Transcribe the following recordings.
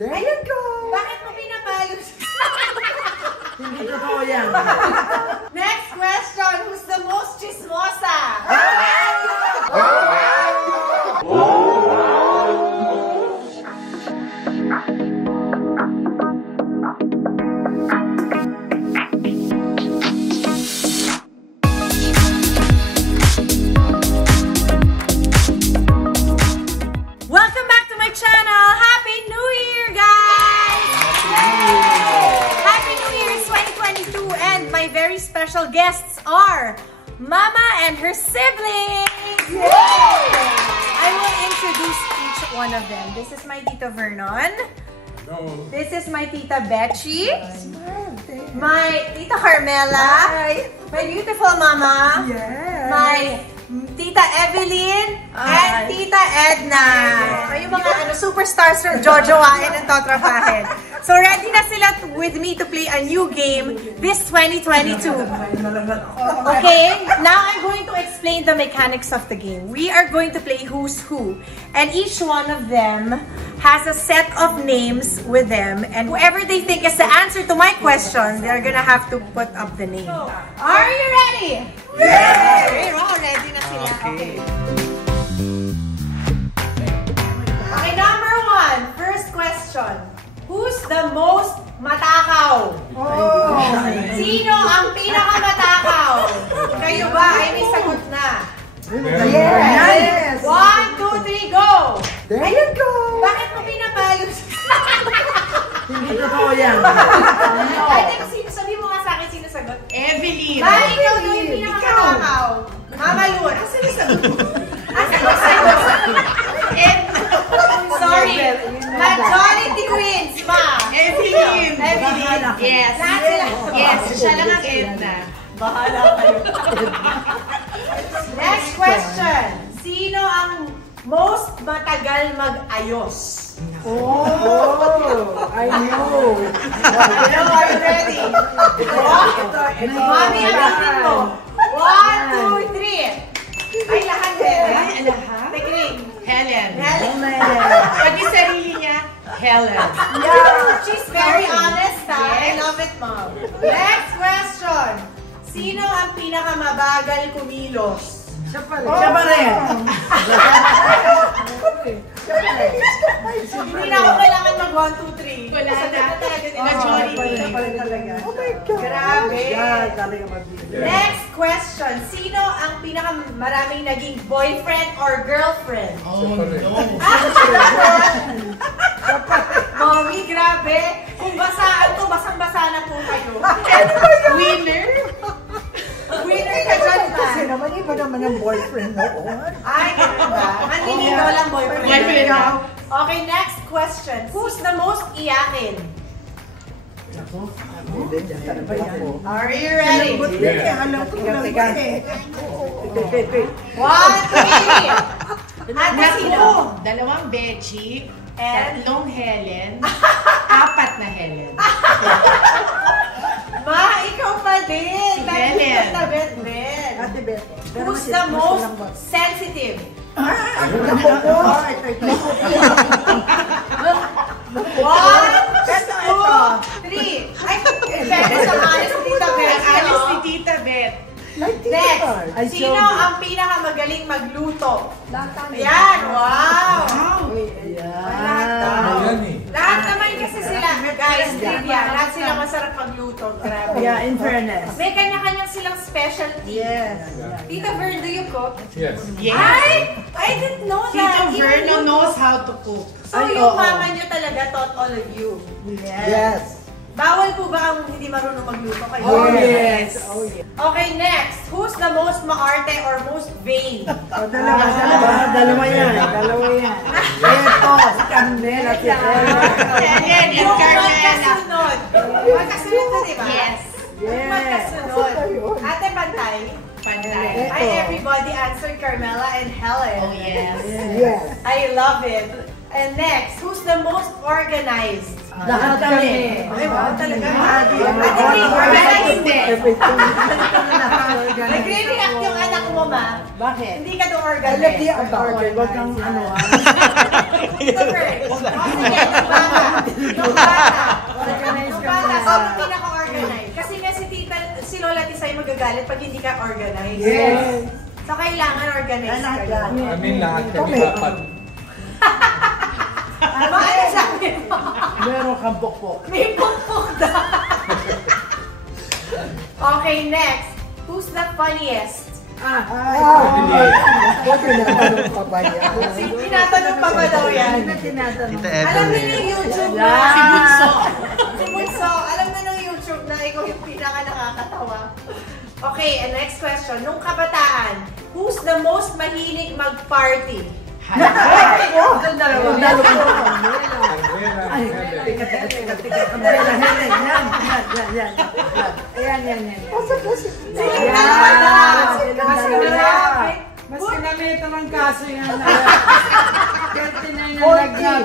Ayun ko! Bakit mo pinapayos? Hindi totoo yan. Next question, who's the most chismosa? Welcome back to my channel! Happy New Year, guys! Happy New Year 2022, and my very special guests are Mama and her siblings! I will introduce each one of them. This is my Tita Vernon. This is my Tita Betchy. My Tita Carmela. My beautiful Mama. My Tita Evelyn and Tita Edna. Yung mga superstars from Jojowain and Totrapahin. So ready na sila with me to play a new game this 2022. Okay, now I'm going to explain the mechanics of the game. We are going to play Who's Who, and each one of them has a set of names with them, and whoever they think is the answer to my question, they're gonna have to put up the name. Are you ready? Yes! Okay, ready na sila. Okay. Okay, number one, first question. Who's the most matakaw? Sino ang pinakamatakaw? Kayo ba ay may sagot na? Yes! 1, 2, 3, go! Ayun ko! Bakit mo pinapayos? Hindi totoo yan. I think sabi mo nga sa akin sino sagot? Evelyn! Ba, ikaw daw yung pinakamatakaw. Mama Lur. Asan yung sagot? Asan yung sagot? Sorry. Majority Queens, ma. Evelyn! Evelyn. Yes. Lahat sila. Yes, siya lang ang Edna. Bahala kayo. Next question. Sino ang most matagal mag-ayos? I know. Are you ready? Mami, abitin mo. 1, 2, 3. Ay, lahat Helen. Ay, lahat? Tigring. Helen. Helen. Pati sarili niya, Helen. Yeah. She's very honest, ha? I love it, Mom. Next question. Sino ang pinakamabagal kumilos? Siya pa rin. Hindi na ako kailangan mag 1, 2, 3. Wala na. Majority. Oh my God. Grabe. Yan, talaga mag-video. Next question. Sino ang pinakamaraming naging boyfriend or girlfriend? Mommy, grabe. Kung basaan to, basang-basa na po kayo. Winner? Winner ka dyan ba? Kasi naman iba naman ang boyfriend noon. Ay, ganun ba? Manliligaw lang boyfriend. Boyfriend. Okay, next question. Who's the most iyakin? Ako? Hindi, dyan talaga ako. Are you ready? Alam ko lang eh. 1, 3. At sino? Dalawang Betchy, And? tatlong Helen, apat na Helen. Ma, ikaw pa din. Helen. Na Bet. Ate Beth. Who's the most sensitive? Ako? 1, 2, 3. Ay, in fairness, ang honest ni Tita Beth. Alis ni Tita Beth. Next, sino ang pinakamagaling magluto? Ayan, wow! Lahat naman kasi sila, guys, trivia. Lahat sila masarap magluto. Grabe. Yeah, in fairness. May kanya-kanya silang specialty. Yes. Tita Vern, do you cook? Yes. Yes. Ay! I didn't know that. Tito Verno knows how to cook. So yung mama niyo talaga taught all of you. Yes. Bawal po ba ang hindi marunong magluto kayo? Oh, yes. Oh, yes. Okay, next. Who's the most maarte or most vain? Dalawa yan. Ito, si Carmel at si Helen and Yung Carmela. magkasunod. Magkasunod na, diba? Yes. Yung magkasunod. Ate Pantay. Pantay. Ay, everybody answered Carmela and Helen. Oh, yes. Yes. I love it. And next, who's the most organized? Lahat kami. Ay, wow, talaga. Ate Ate, organized din. Everything. Nag-react yung anak mo, ma. Bakit? Hindi ka doon I love organized. the about. Huwag kang ano. Tito Bert. O sige, yung bata, sobrang pinaka-organize. Kasi nga si Lola Tisay magagalit pag hindi ka organized. Yes. So, kailangan organized ka. Lahat kami dapat. Ano sabi mo? Meron kang pokpok. May pukpuk daw. Okay, next. Who's the funniest? Huwag yung natanong pa ba yan? Tinatanong pa ba daw yan? Tita Alam niyo Evelyn. yung YouTube na si Bunso. Si Bunso, alam na ng YouTube na ikaw yung pinaka nakakatawa. Okay, and next question. Nung kabataan, who's the most mahilig mag-party? Yung dalawa. Ay, Yan. Mas kinamito ng kaso yan. 39 na lagnat.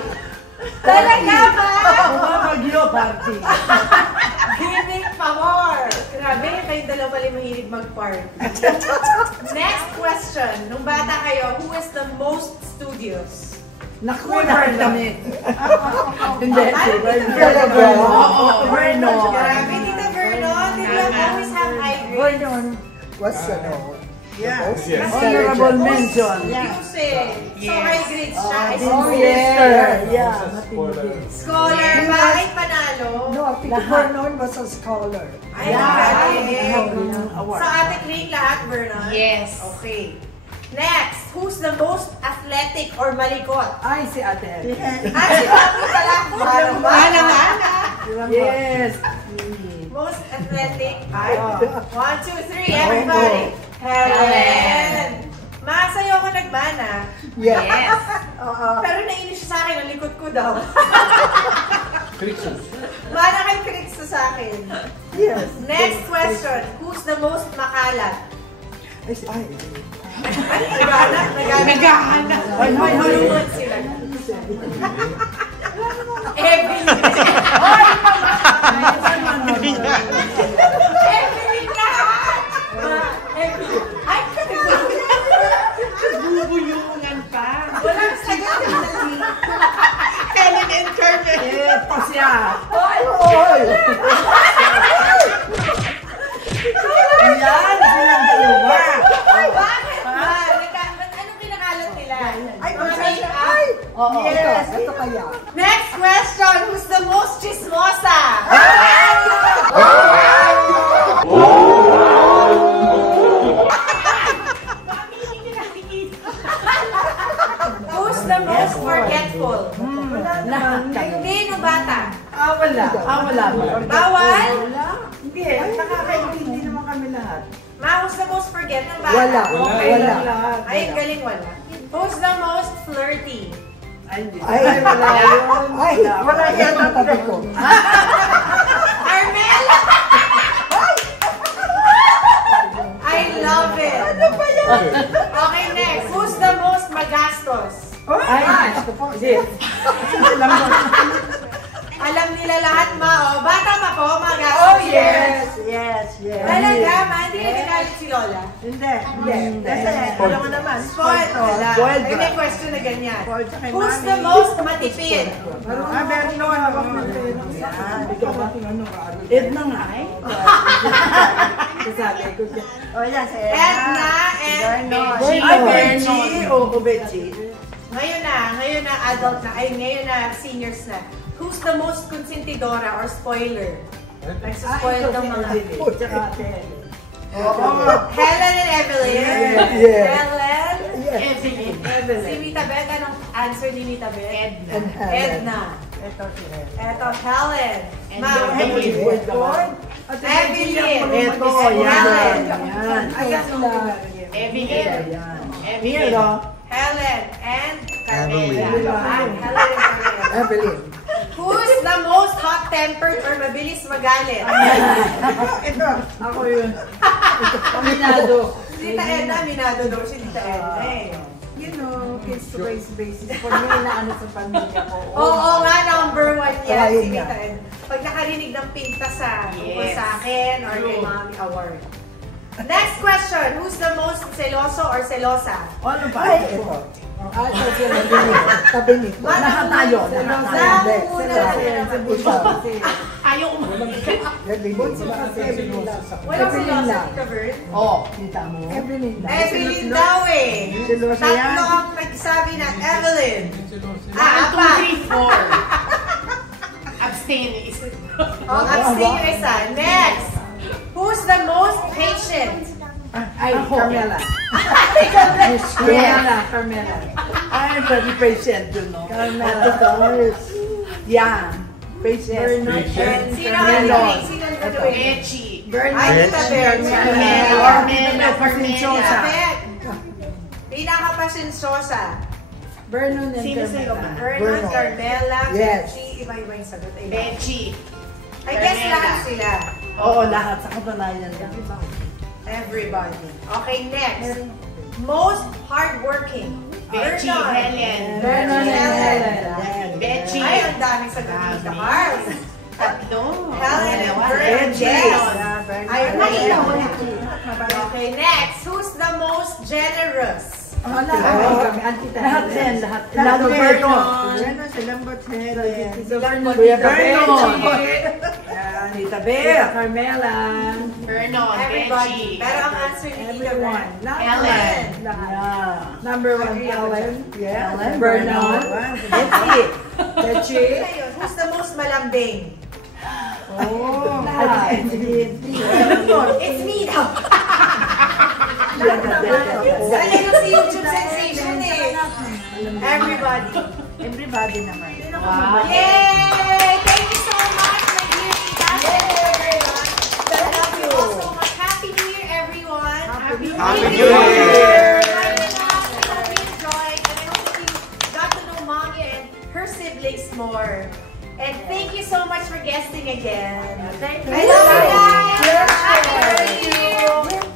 Talaga ba? Bagyo party. Giving favor. Grabe, kayong dalawa pala mahilig mag-party. Next question. Nung bata kayo, who is the most studious? Naku, lahat kami. Hindi. Vernon. Grabe, Tita Vernon. Did you always have high grades? What's ano? Yes. Honorable mention. Music. So, high grades siya. Oh, yeah. Yeah. Scholar. Bakit panalo? No, Tito Vernon was a scholar. Ay, galing. Sa Ate Craig lahat, Vernon? Yes. Okay. Next, who's the most athletic or malikot? Ay, si Ate. Ah, si Mami pala. Mana. Yes. Most athletic. Ay, 1, 2, 3, everybody. Helen. Masayo ako nagmana. Yes. Pero nainis siya sa akin, ang likod ko daw. Krixus. Mana kay Crix to sa akin. Yes. Next question, who's the most makalat? Ay. Naghahanap. Hulungan sila. Evelyn. Evelyn lahat. Evelyn. Ay, Bubuyungan pa. walang sagot. Helen and Carmen. Eh, pa siya. Yan, silang dalawa. Bakit ba? Anong kinakalat nila? Ay, Mga make-up? Oo, ito kaya. Next question, who's the most chismosa? Mami, hindi nakikita. Who's the most forgetful? Hindi, nung bata. Wala. Bawal? Hindi, nakakaintindi naman kami lahat. Ma, who's the most forget ng bata? Wala. Okay. Wala. Ay, galing wala. Who's the most flirty? Ay, wala yun. Ay, wala yan ang tabi ko. Carmel! I love it. Ano ba yan? Okay, next. Who's the most magastos? Ay, ito po. Hindi. Alam nila lahat, ma. Oh, bata pa po, magastos. Oh, yes. Talaga, ma. Hindi na nagalit si Lola. Hindi. Kasi, alam mo naman. Spoiled wala. Spoiled Ay, ba? may question na ganyan. Spoiled sa kay Who's mami. the most matipid? Meron naman hawak ng pera. Ito ba? Ed na nga. Sasabi ko siya. Edna and Benji. Ay, Benji. Oo, Benji. Ngayon na adult na, ay ngayon na seniors na. Who's the most consentidora or spoiler? Nagsuspoil ng mga... Helen and Evelyn. Yes. Helen. Yes. Evelyn. Si Mita Beth, anong answer ni Mita Beth? Edna. Eto, Helen. Ma'am, Evelyn. Evelyn. Ito, Helen. Evelyn. Helen and Evelyn. Helen and Carmela. Evelyn. Who's the most hot-tempered or mabilis magalit? Ito, ako yun. Aminado. Tita Edna, aminado daw si Tita Edna eh. You know, case-to-case basis. Pag may inaano sa pamilya ko. Oo nga, number 1 yan Ayun si nga. Tita Edna. Pag nakarinig ng pinta sa tungkol sa akin or kay Mami Award. Next question, who's the most seloso or selosa? Ano ba? Ito. Ay, tabi nito. Lahat tayo. Ayaw umaga. Walang silosa, Tita Vern? Oh, kita mo. Evelyn daw eh. Silosa yan. Tatlo ang nagsabi na Evelyn. 1, 2, 3, 4. Abstain is. Abstain yung isa. Next. Who's the most patient? Ay, Carmela. Carmela. Ay, very patient, you know. Carmela. Yeah. Patient. Sino ang galing? Sino ang galing? Echi. Ay, Tita Vern. Carmela. Pinaka-pasensyosa. Vernon and Sino sa'yo ba? Vernon, Carmela, Yes. Bechi, iba-iba yung sagot. Bechi. I guess lahat sila. Oo, lahat sa katalayan. Everybody. Okay, next. Most hardworking. Bechi, Helen. Vernon and Helen. Bechi. Ay, ang daming sagot ni Tita Carl. Tatlo. Helen and Vernon. Bechi. Yes. Ayun Ay, okay, next. Who's the most generous? Lahat din, lahat. Lalo Vernon. Kuya Vernon. Tita Bea, Carmela. Vernon. Everybody. Bechi. Pero ang answer ni Tita Vern. Helen. Number 1, Helen. Yeah. Vernon. Bechi. Bechi. Ayun, who's the most malambing? Oh. It's me daw. Ayun yung si YouTube sensation eh. Everybody. Everybody naman. Wow. Yay! Thank you so much, my dear Tita. I love you all so much. Happy New Year, everyone. Happy New Year. I hope you enjoyed, and I hope that you got to know Mommy and her siblings more. And thank you so much for guesting again. Thank I love you guys. Happy New Year.